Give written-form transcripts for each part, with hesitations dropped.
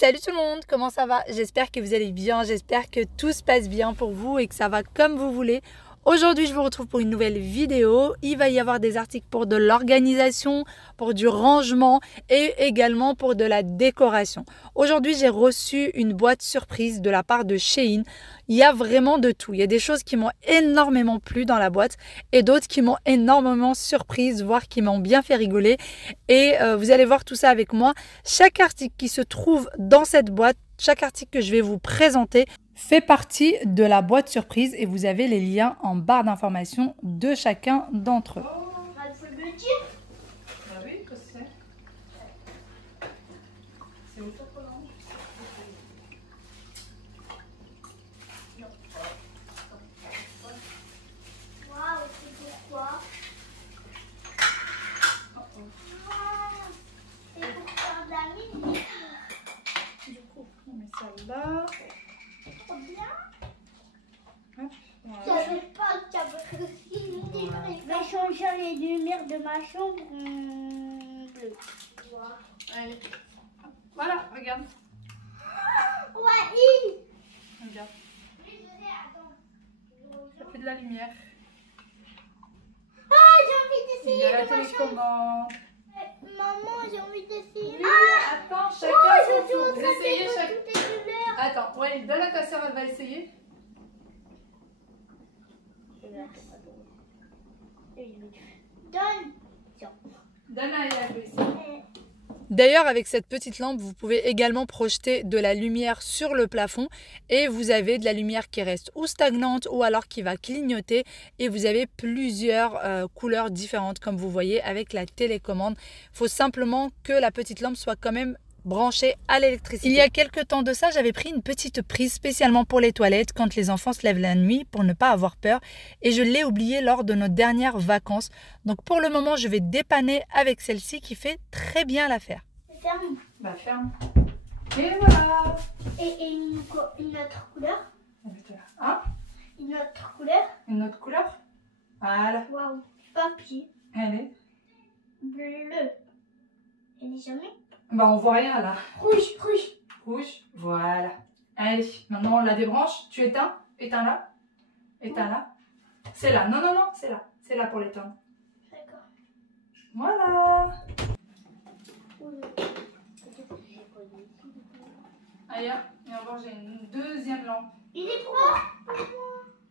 Salut tout le monde, comment ça va? J'espère que vous allez bien, j'espère que tout se passe bien pour vous et que ça va comme vous voulez. Aujourd'hui, je vous retrouve pour une nouvelle vidéo. Il va y avoir des articles pour de l'organisation, pour du rangement et également pour de la décoration. Aujourd'hui, j'ai reçu une boîte surprise de la part de Shein. Il y a vraiment de tout. Il y a des choses qui m'ont énormément plu dans la boîte et d'autres qui m'ont énormément surprise, voire qui m'ont bien fait rigoler. Et vous allez voir tout ça avec moi. Chaque article qui se trouve dans cette boîte, chaque article que je vais vous présenter fait partie de la boîte surprise et vous avez les liens en barre d'information de chacun d'entre eux. Là. J'avais pas de cabane. Je vais changer les lumières de ma chambre en bleu. Allez. Voilà, regarde. Ouais, Regarde. Ça fait de la lumière. Ah, j'ai envie Il y a d'essayer la de ma chambre. télécommande. Maman, j'ai envie d'essayer. Attends, chacun je suis son en tour. train de Essayez mettre chaque... toutes les couleurs. Attends, ouais, donne à ta soeur, elle va essayer. Donne. Donne à elle, elle va essayer. D'ailleurs, avec cette petite lampe, vous pouvez également projeter de la lumière sur le plafond et vous avez de la lumière qui reste ou stagnante ou alors qui va clignoter et vous avez plusieurs couleurs différentes comme vous voyez avec la télécommande. Il faut simplement que la petite lampe soit quand même branchée à l'électricité. Il y a quelques temps de ça, j'avais pris une petite prise spécialement pour les toilettes quand les enfants se lèvent la nuit pour ne pas avoir peur et je l'ai oubliée lors de nos dernières vacances. Donc pour le moment, je vais dépanner avec celle-ci qui fait très bien l'affaire. Ferme. Bah ferme. Et voilà. Et une autre couleur. Hein? Une autre couleur. Une autre couleur. Voilà. Waouh. Papier. Elle est. Bleu. Elle est jamais. Bah on voit rien là. Rouge, rouge. Rouge. Voilà. Allez. Maintenant on la débranche. Tu éteins. Éteins là. Éteins là. C'est là. Non, non, non. C'est là. C'est là pour l'éteindre. D'accord. Voilà. Aïe. Et encore j'ai une deuxième lampe. Il est froid.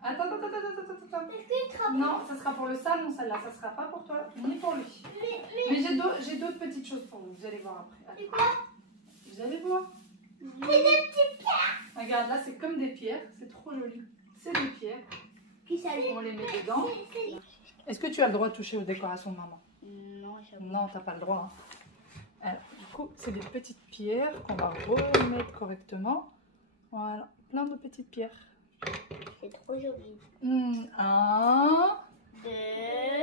Attends. Est-ce qu'il sera Non, ça sera pour le salon celle-là. Ça sera pas pour toi ni pour lui. Mais j'ai d'autres petites choses pour vous. Vous allez voir après. C'est quoi? Vous allez voir. C'est des petites pierres. Regarde, là, c'est comme des pierres. C'est trop joli. C'est des pierres. Puis ça On les met dedans. Est-ce que tu as le droit de toucher aux décorations de maman? Non, tu n'as pas le droit. Hein. Alors, du coup, c'est des petites pierres qu'on va remettre correctement. Voilà, plein de petites pierres. C'est trop joli. 1, 2,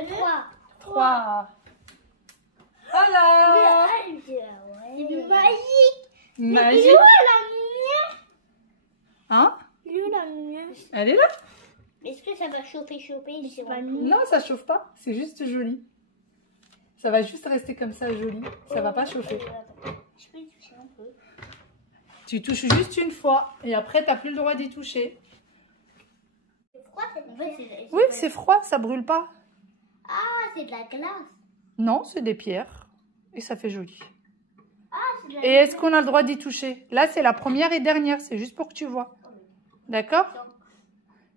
3. 3. Voilà. C'est magique. Magique. Il est où la lumière? Hein? Il est où la lumière? Elle est là? Est-ce que ça va chauffer? C'est pas Non, ça chauffe pas. C'est juste joli. Ça va juste rester comme ça, joli. Ça va pas chauffer. Je peux y toucher un peu. Tu touches juste une fois et après, tu n'as plus le droit d'y toucher. C'est froid cette pierre. Oui, c'est froid, ça brûle pas. Ah, c'est de la glace. Non, c'est des pierres et ça fait joli. Ah, c'est de la Et est-ce qu'on a le droit d'y toucher? Là, c'est la première et dernière, c'est juste pour que tu vois. D'accord?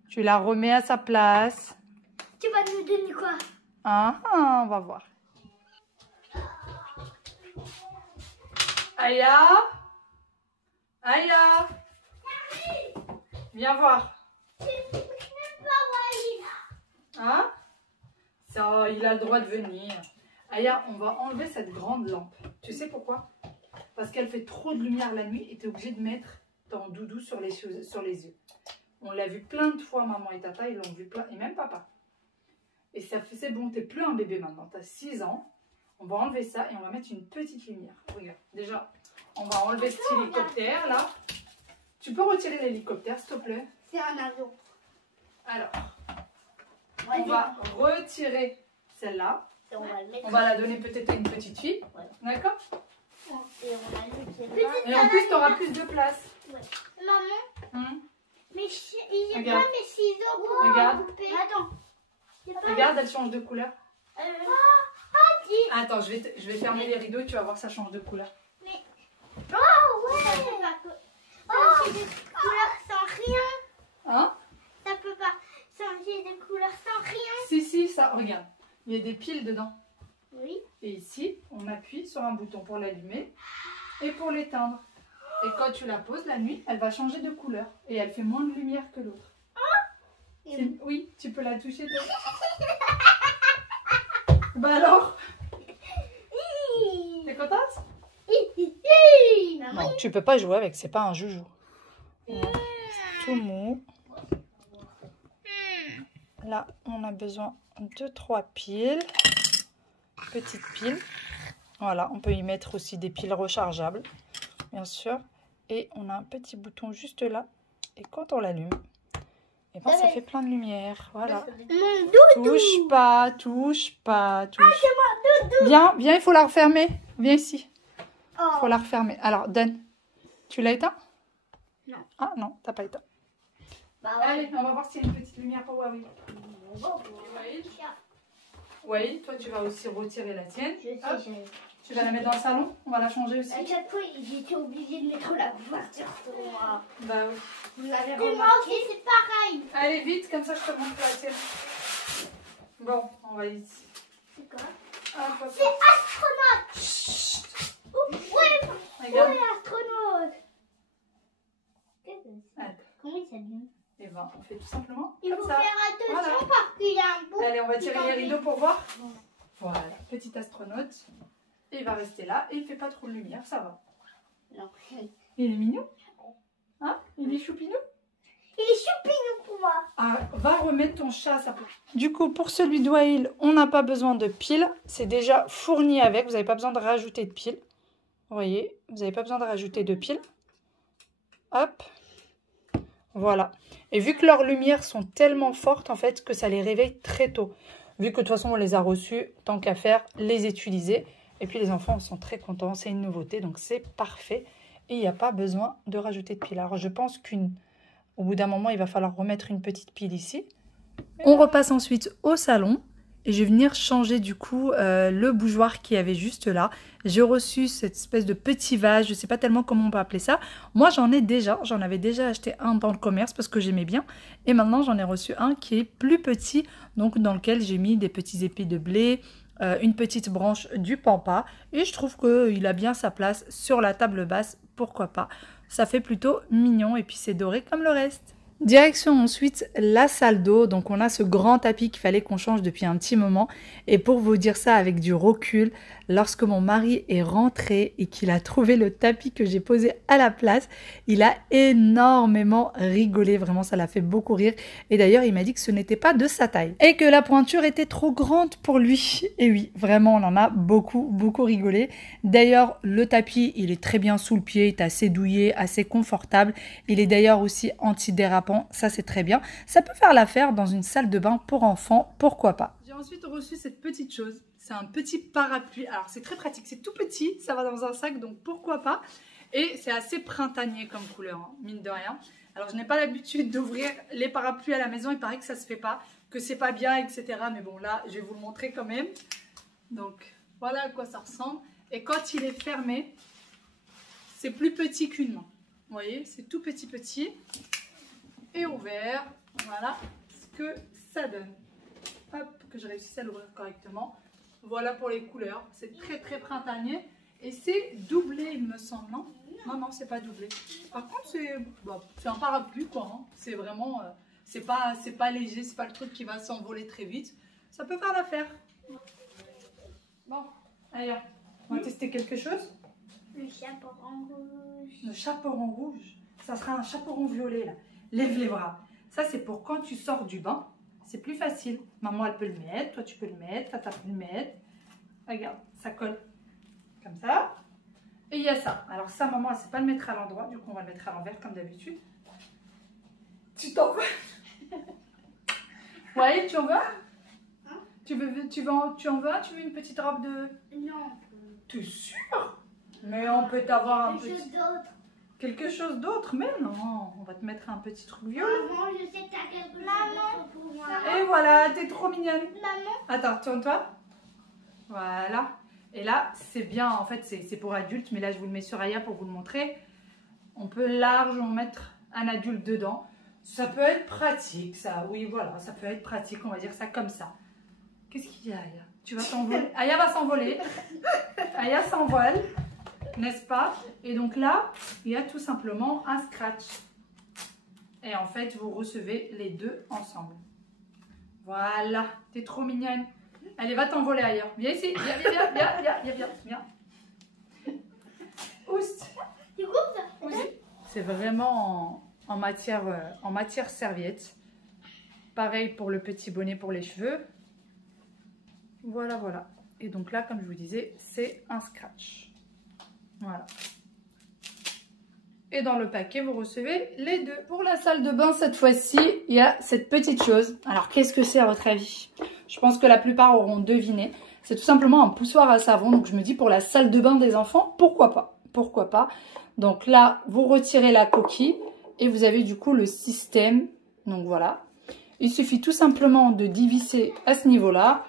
Tu la remets à sa place. Tu vas nous donner quoi? On va voir. Aya, Aya, viens voir. Hein? Ça, il a le droit de venir. Aya, on va enlever cette grande lampe. Tu sais pourquoi? Parce qu'elle fait trop de lumière la nuit et tu es obligé de mettre ton doudou sur les yeux. On l'a vu plein de fois, maman et tata, ils l'ont vu plein, et même papa. Et ça fait, c'est bon, t'es plus un bébé maintenant, tu as 6 ans. On va enlever ça et on va mettre une petite lumière. Regarde, déjà, on va enlever cet hélicoptère là. Tu peux retirer l'hélicoptère, s'il te plaît? C'est un avion. Alors, on va retirer celle-là. On va le mettre. On va la donner peut-être à une petite fille. Ouais. D'accord? Et on allume celle-là. Et en plus, tu auras plus de place. Ouais. Maman, Hum. j'ai Regarde. pas mes ciseaux pour Regarde. couper. Attends. J'ai pas Regarde, elle change de couleur. dis. Attends, je vais fermer les rideaux et tu vas voir, ça change de couleur. Mais... Oh ouais. Ça peut changer de couleur sans rien. Hein? Ça peut pas changer de couleur sans rien. Si, ça, regarde. Il y a des piles dedans. Oui. Et ici, on appuie sur un bouton pour l'allumer et pour l'éteindre. Et quand tu la poses la nuit, elle va changer de couleur. Et elle fait moins de lumière que l'autre. Oui, tu peux la toucher. Bah alors? T'es contente? Non, tu peux pas jouer avec, c'est pas un joujou. C'est tout mou. Là, on a besoin de 3 piles. Petites piles. Voilà, on peut y mettre aussi des piles rechargeables, bien sûr. Et on a un petit bouton juste là. Et quand on l'allume, et ben, ça fait plein de lumière. Voilà. Touche pas, touche pas, touche. Viens, il faut la refermer. Viens ici. Il faut la refermer. Alors, donne. Tu l'as éteint? Non. Ah non, t'as pas éteint. Bah ouais. Allez, on va voir s'il y a une petite lumière pour Wawi. Wahi, toi tu vas aussi retirer la tienne. Hop. Tu vas la mettre dans le salon. On va la changer aussi. À chaque fois, j'étais obligée de mettre la couverture sur moi. Bah oui. Vous avez remarqué? Moi aussi, c'est pareil. Allez, vite, comme ça je te montre la tienne. Bon, on va ici. C'est quoi? Hop, hop, C'est hop. astronaute. Ouais, Regarde. ouais, astronaute. Allez. Comment il s'allume? Et ben, on fait tout simplement Il comme faut ça. faire attention Voilà. parce qu'il y a un bout. Allez, on va tirer les rideaux pour voir. Bon. Voilà, petit astronaute. Il va rester là et il fait pas trop de lumière, ça va. Non. Il est mignon. Hein? Il est choupinou. Il est choupinou pour moi. Ah, va remettre ton chat à sa place. Du coup, pour celui de Wael, on n'a pas besoin de piles. C'est déjà fourni avec. Vous n'avez pas besoin de rajouter de piles. Vous voyez, vous n'avez pas besoin de rajouter de piles. Hop. Voilà. Et vu que leurs lumières sont tellement fortes, en fait, que ça les réveille très tôt. Vu que de toute façon, on les a reçus, tant qu'à faire, les utiliser. Et puis les enfants sont très contents. C'est une nouveauté, donc c'est parfait. Et il n'y a pas besoin de rajouter de piles. Alors, je pense qu'au bout d'un moment, il va falloir remettre une petite pile ici. On repasse ensuite au salon. Et je vais venir changer du coup le bougeoir qui avait juste là. J'ai reçu cette espèce de petit vase, je ne sais pas tellement comment on peut appeler ça. Moi j'en avais déjà acheté un dans le commerce parce que j'aimais bien. Et maintenant j'en ai reçu un qui est plus petit, donc dans lequel j'ai mis des petits épis de blé, une petite branche du pampas. Et je trouve qu'il a bien sa place sur la table basse, pourquoi pas. Ça fait plutôt mignon et puis c'est doré comme le reste. Direction ensuite la salle d'eau, donc on a ce grand tapis qu'il fallait qu'on change depuis un petit moment et pour vous dire ça avec du recul, lorsque mon mari est rentré et qu'il a trouvé le tapis que j'ai posé à la place, il a énormément rigolé, vraiment ça l'a fait beaucoup rire et d'ailleurs il m'a dit que ce n'était pas de sa taille et que la pointure était trop grande pour lui et oui, vraiment on en a beaucoup rigolé. D'ailleurs le tapis il est très bien sous le pied, il est assez douillet, assez confortable, il est d'ailleurs aussi anti-dérapant. Ça c'est très bien, ça peut faire l'affaire dans une salle de bain pour enfants, pourquoi pas. J'ai ensuite reçu cette petite chose, c'est un petit parapluie, alors c'est très pratique, c'est tout petit, ça va dans un sac donc pourquoi pas, et c'est assez printanier comme couleur, hein, mine de rien. Alors je n'ai pas l'habitude d'ouvrir les parapluies à la maison, il paraît que ça se fait pas, que c'est pas bien, etc. Mais bon là je vais vous le montrer quand même. Donc voilà à quoi ça ressemble, et quand il est fermé, c'est plus petit qu'une main, vous voyez, c'est tout petit. Et ouvert, voilà ce que ça donne. Hop, que je réussisse à l'ouvrir correctement. Voilà pour les couleurs, c'est très printanier et c'est doublé il me semble, non? Non, c'est pas doublé. Par contre c'est un parapluie quoi, hein. C'est vraiment, c'est pas léger, c'est pas le truc qui va s'envoler très vite. Ça peut faire l'affaire. Bon, allez, on va tester quelque chose. Le chaperon rouge. Le chaperon rouge, ça sera un chaperon violet là. Lève les bras. Ça, c'est pour quand tu sors du bain. C'est plus facile. Maman, elle peut le mettre. Toi, tu peux le mettre. Tata peut le mettre. Regarde, ça colle comme ça. Et il y a ça. Alors ça, maman, elle ne sait pas le mettre à l'endroit. Du coup, on va le mettre à l'envers comme d'habitude. Tu t'en veux? Ouais, tu en veux? Hein? Tu en veux? Tu veux une petite robe de... Non. T'es sûre? Mais on peut t'avoir un Quelque chose petit... d'autre. Quelque chose d'autre? Mais non, on va te mettre un petit truc violet. Maman, je sais que t'as quelque chose d'autre pour moi. Et voilà, t'es trop mignonne. Maman. Attends, tourne-toi. Voilà. Et là, c'est bien, en fait, c'est pour adultes, mais là, je vous le mets sur Aya pour vous le montrer. On peut largement mettre un adulte dedans. Ça peut être pratique, ça. Oui, voilà, ça peut être pratique, on va dire ça comme ça. Qu'est-ce qu'il y a, Aya? Tu vas t'envoler? Aya va s'envoler. Aya s'envole, n'est-ce pas? Et donc là, il y a tout simplement un scratch. Et en fait, vous recevez les deux ensemble. Voilà, t'es trop mignonne. Allez, va t'envoler ailleurs. Viens ici, viens. Oust. Tu coupes ça? C'est vraiment en matière serviette. Pareil pour le petit bonnet pour les cheveux. Voilà, voilà. Et donc là, comme je vous disais, c'est un scratch. Voilà. Et dans le paquet, vous recevez les deux. Pour la salle de bain, cette fois-ci, il y a cette petite chose. Alors, qu'est-ce que c'est à votre avis? Je pense que la plupart auront deviné. C'est tout simplement un poussoir à savon. Donc, je me dis pour la salle de bain des enfants, pourquoi pas? Pourquoi pas? Donc là, vous retirez la coquille et vous avez du coup le système. Donc voilà. Il suffit tout simplement de dévisser à ce niveau-là.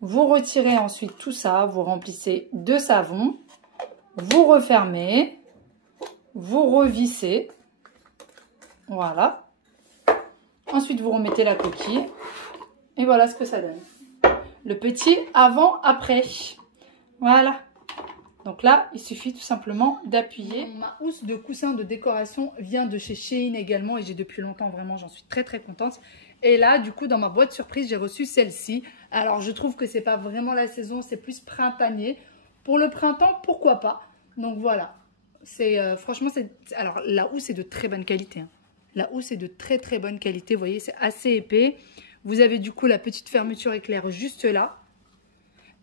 Vous retirez ensuite tout ça. Vous remplissez de savon. Vous refermez. Vous revissez. Voilà. Ensuite, vous remettez la coquille. Et voilà ce que ça donne. Le petit avant-après. Voilà. Donc là, il suffit tout simplement d'appuyer. Ma housse de coussin de décoration vient de chez Shein également. Et j'ai depuis longtemps, vraiment, j'en suis très très contente. Et là, du coup, dans ma boîte surprise, j'ai reçu celle-ci. Alors, je trouve que c'est pas vraiment la saison, c'est plus printanier. Pour le printemps, pourquoi pas? Donc voilà. Franchement, alors la housse est de très bonne qualité. Hein. La housse est de très très bonne qualité. Vous voyez, c'est assez épais. Vous avez du coup la petite fermeture éclair juste là.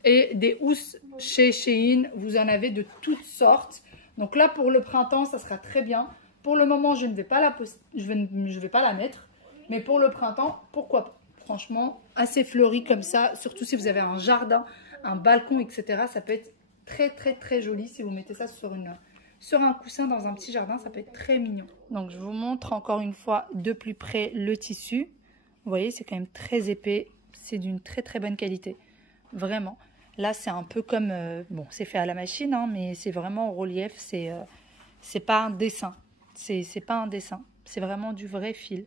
Et des housses chez Shein, vous en avez de toutes sortes. Donc là, pour le printemps, ça sera très bien. Pour le moment, je ne vais pas la mettre. Mais pour le printemps, pourquoi pas? Franchement, assez fleuri comme ça. Surtout si vous avez un jardin, un balcon, etc. Ça peut être très très très joli si vous mettez ça sur un coussin dans un petit jardin. Ça peut être très mignon. Donc, je vous montre encore une fois de plus près le tissu. Vous voyez, c'est quand même très épais. C'est d'une très très bonne qualité. Vraiment. Là, c'est un peu comme... bon, c'est fait à la machine, hein, mais c'est vraiment au relief. C'est pas un dessin. C'est pas un dessin. C'est vraiment du vrai fil.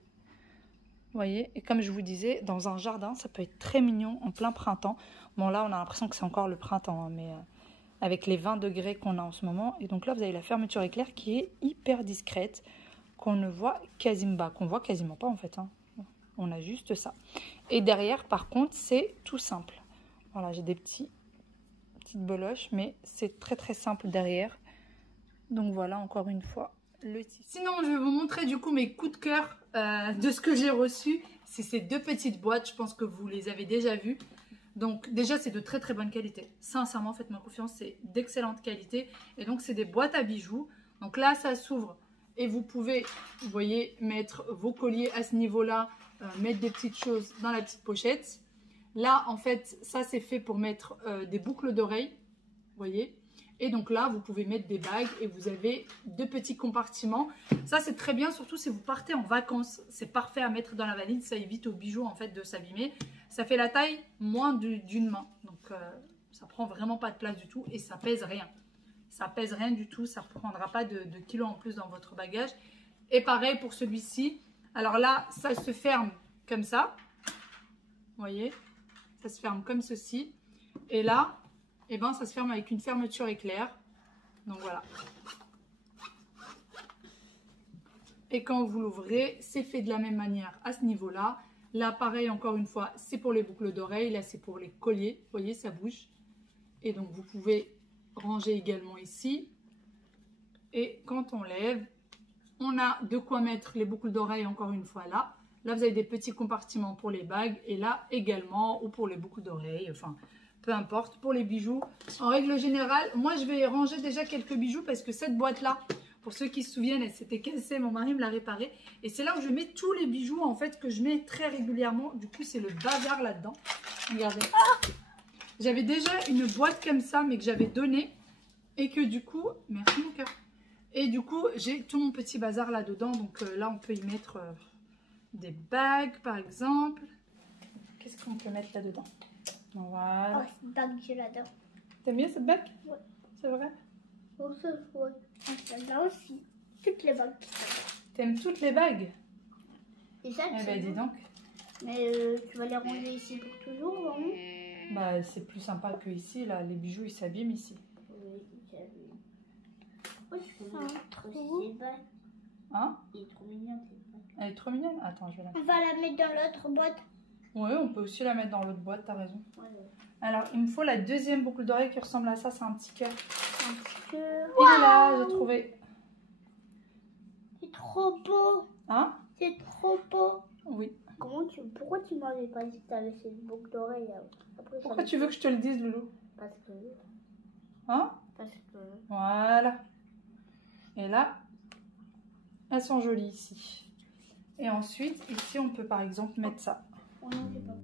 Vous voyez? Et comme je vous disais, dans un jardin, ça peut être très mignon en plein printemps. Bon, là, on a l'impression que c'est encore le printemps, hein, mais avec les 20 degrés qu'on a en ce moment. Et donc là, vous avez la fermeture éclair qui est hyper discrète, qu'on ne voit quasiment pas, en fait. Hein. On a juste ça. Et derrière, par contre, c'est tout simple. Voilà, j'ai des petites beloches, mais c'est très très simple derrière. Donc voilà, encore une fois, le tissu. Sinon, je vais vous montrer du coup mes coups de cœur de ce que j'ai reçu. C'est ces deux petites boîtes, je pense que vous les avez déjà vues. Donc déjà, c'est de très très bonne qualité. Sincèrement, faites-moi confiance, c'est d'excellente qualité. Et donc, c'est des boîtes à bijoux. Donc là, ça s'ouvre et vous pouvez, vous voyez, mettre vos colliers à ce niveau-là, mettre des petites choses dans la petite pochette. Là, en fait, ça, c'est fait pour mettre des boucles d'oreilles, vous voyez. Et donc là, vous pouvez mettre des bagues et vous avez deux petits compartiments. Ça, c'est très bien, surtout si vous partez en vacances. C'est parfait à mettre dans la valise, ça évite aux bijoux, en fait, de s'abîmer. Ça fait la taille moins d'une main. Donc, ça prend vraiment pas de place du tout et ça pèse rien. Ça pèse rien du tout, ça ne prendra pas de kilos en plus dans votre bagage. Et pareil pour celui-ci. Alors là, ça se ferme comme ça. Vous voyez ? Ça se ferme comme ceci. Et là, eh ben, ça se ferme avec une fermeture éclair. Donc voilà. Et quand vous l'ouvrez, c'est fait de la même manière à ce niveau-là. Là, pareil, encore une fois, c'est pour les boucles d'oreilles. Là, c'est pour les colliers. Vous voyez, ça bouge. Et donc, vous pouvez ranger également ici. Et quand on lève, on a de quoi mettre les boucles d'oreilles encore une fois là. Là, vous avez des petits compartiments pour les bagues. Et là, également, ou pour les boucles d'oreilles. Enfin, peu importe. Pour les bijoux, en règle générale, moi, je vais ranger déjà quelques bijoux parce que cette boîte-là, pour ceux qui se souviennent, elle s'était cassée. Mon mari me l'a réparée. Et c'est là où je mets tous les bijoux, en fait, que je mets très régulièrement. Du coup, c'est le bazar là-dedans. Regardez. Ah, j'avais déjà une boîte comme ça, mais que j'avais donnée. Et que du coup, merci mon cœur. Et du coup, j'ai tout mon petit bazar là-dedans. Donc là, on peut y mettre des bagues, par exemple. Qu'est-ce qu'on peut mettre là-dedans? Voilà. Oh, cette bague, je l'adore. T'aimes bien cette bague? Ouais. C'est vrai? Oh, ça, ouais. Celle-là aussi. Toutes les bagues. T'aimes toutes les bagues? Et ça, Eh ben, dis donc. Mais tu vas les ranger ici pour toujours, hein? Bah, c'est plus sympa que ici, là. Les bijoux, ils s'abîment ici. Oui, j'ai vu. Oh, je peux mettre ces bagues. Hein? Il est trop mignon, cette bague. Elle est trop mignonne. Attends, je vais la... On va la mettre dans l'autre boîte. Oui, on peut aussi la mettre dans l'autre boîte, t'as raison. Ouais. Alors, il me faut la deuxième boucle d'oreille qui ressemble à ça, c'est un petit cœur. Un petit cœur. Il est là, j'ai trouvé. C'est trop beau. Hein? C'est trop beau. Oui. Pourquoi tu m'avais pas dit que tu avais cette boucle d'oreille? Après, Pourquoi tu veux que je te le dise, Loulou? Parce que... Hein? Parce que... Voilà. Et là, elles sont jolies ici. Et ensuite, ici, on peut par exemple mettre ça. Oh non, j'ai pas.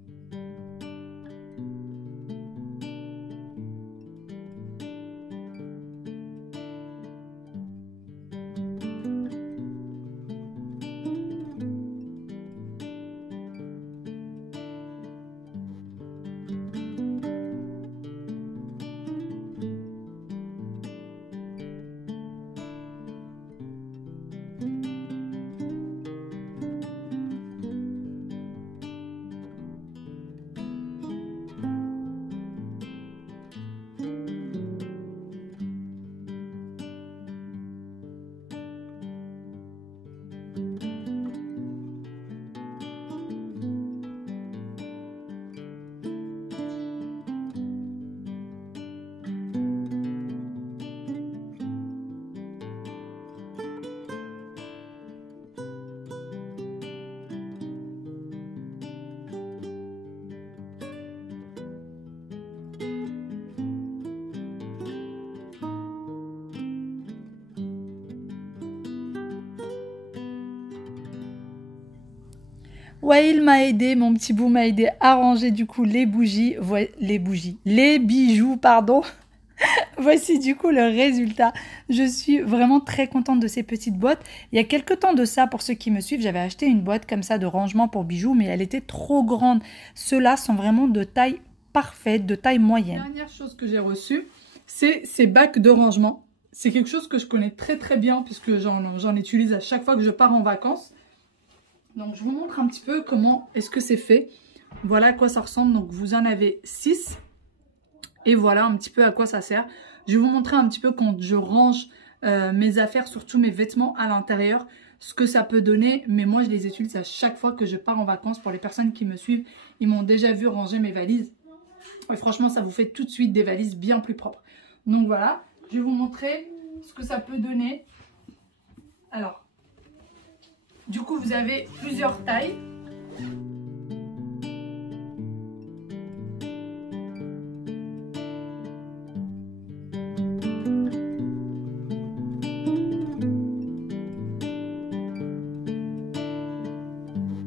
Ouais, il m'a aidé, mon petit bout m'a aidé à ranger du coup les bougies, les bijoux, pardon. Voici du coup le résultat. Je suis vraiment très contente de ces petites boîtes. Il y a quelques temps de ça, pour ceux qui me suivent, j'avais acheté une boîte comme ça de rangement pour bijoux, mais elle était trop grande. Ceux-là sont vraiment de taille parfaite, de taille moyenne. La dernière chose que j'ai reçue, c'est ces bacs de rangement. C'est quelque chose que je connais très très bien puisque j'en utilise à chaque fois que je pars en vacances. Donc je vous montre un petit peu comment est-ce que c'est fait. Voilà à quoi ça ressemble. Donc vous en avez 6. Et voilà un petit peu à quoi ça sert. Je vais vous montrer un petit peu quand je range mes affaires, surtout mes vêtements à l'intérieur, ce que ça peut donner. Mais moi je les utilise à chaque fois que je pars en vacances. Pour les personnes qui me suivent, ils m'ont déjà vu ranger mes valises. Et franchement ça vous fait tout de suite des valises bien plus propres. Donc voilà, je vais vous montrer ce que ça peut donner. Alors. Du coup, vous avez plusieurs tailles.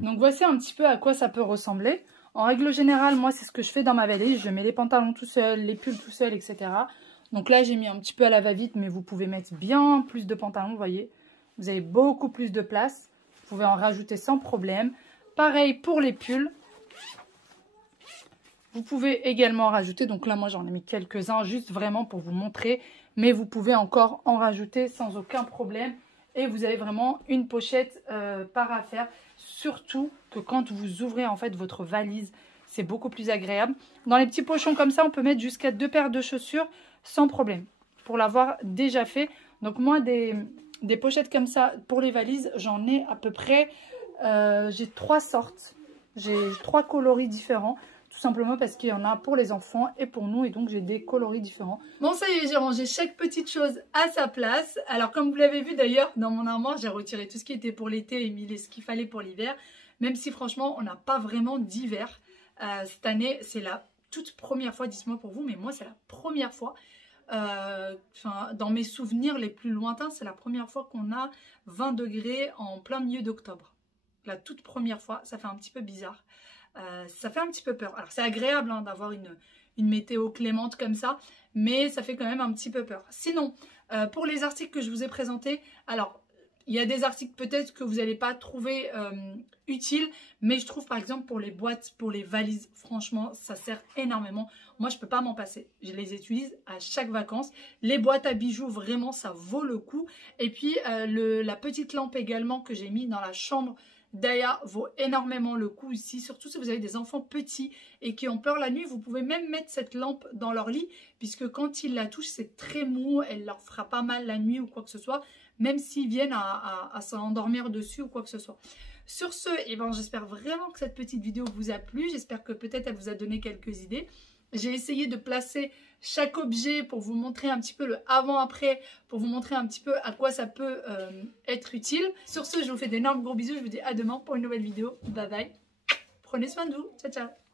Donc voici un petit peu à quoi ça peut ressembler. En règle générale, moi, c'est ce que je fais dans ma valise. Je mets les pantalons tout seul, les pulls tout seul, etc. Donc là, j'ai mis un petit peu à la va-vite, mais vous pouvez mettre bien plus de pantalons, vous voyez. Vous avez beaucoup plus de place. Vous pouvez en rajouter sans problème. Pareil pour les pulls. Vous pouvez également en rajouter. Donc là, moi, j'en ai mis quelques-uns juste vraiment pour vous montrer. Mais vous pouvez encore en rajouter sans aucun problème. Et vous avez vraiment une pochette par affaire. Surtout que quand vous ouvrez en fait votre valise, c'est beaucoup plus agréable. Dans les petits pochons comme ça, on peut mettre jusqu'à 2 paires de chaussures sans problème. Pour l'avoir déjà fait. Donc moi, des pochettes comme ça pour les valises, j'en ai à peu près, j'ai 3 sortes, j'ai 3 coloris différents, tout simplement parce qu'il y en a pour les enfants et pour nous, et donc j'ai des coloris différents. Bon, ça y est, j'ai rangé chaque petite chose à sa place. Alors comme vous l'avez vu d'ailleurs, dans mon armoire, j'ai retiré tout ce qui était pour l'été et mis ce qu'il fallait pour l'hiver, même si franchement, on n'a pas vraiment d'hiver. Cette année, c'est la toute première fois, dites-moi pour vous, mais moi, c'est la première fois. Dans mes souvenirs les plus lointains, c'est la première fois qu'on a 20 degrés en plein milieu d'octobre. La toute première fois, ça fait un petit peu bizarre. Ça fait un petit peu peur. Alors c'est agréable hein, d'avoir une météo clémente comme ça, mais ça fait quand même un petit peu peur. Sinon, pour les articles que je vous ai présentés, alors il y a des articles peut-être que vous n'allez pas trouver utiles, mais je trouve par exemple pour les boîtes, pour les valises, franchement, ça sert énormément. Moi, je ne peux pas m'en passer. Je les utilise à chaque vacances. Les boîtes à bijoux, vraiment, ça vaut le coup. Et puis, la petite lampe également que j'ai mis dans la chambre d'Aya vaut énormément le coup ici, surtout si vous avez des enfants petits et qui ont peur la nuit. Vous pouvez même mettre cette lampe dans leur lit, puisque quand ils la touchent, c'est très mou, elle leur fera pas mal la nuit ou quoi que ce soit, même s'ils viennent à s'endormir dessus ou quoi que ce soit. Sur ce, eh ben, j'espère vraiment que cette petite vidéo vous a plu, j'espère que peut-être elle vous a donné quelques idées. J'ai essayé de placer chaque objet pour vous montrer un petit peu le avant-après, pour vous montrer un petit peu à quoi ça peut être utile. Sur ce, je vous fais d'énormes gros bisous. Je vous dis à demain pour une nouvelle vidéo. Bye bye. Prenez soin de vous. Ciao, ciao.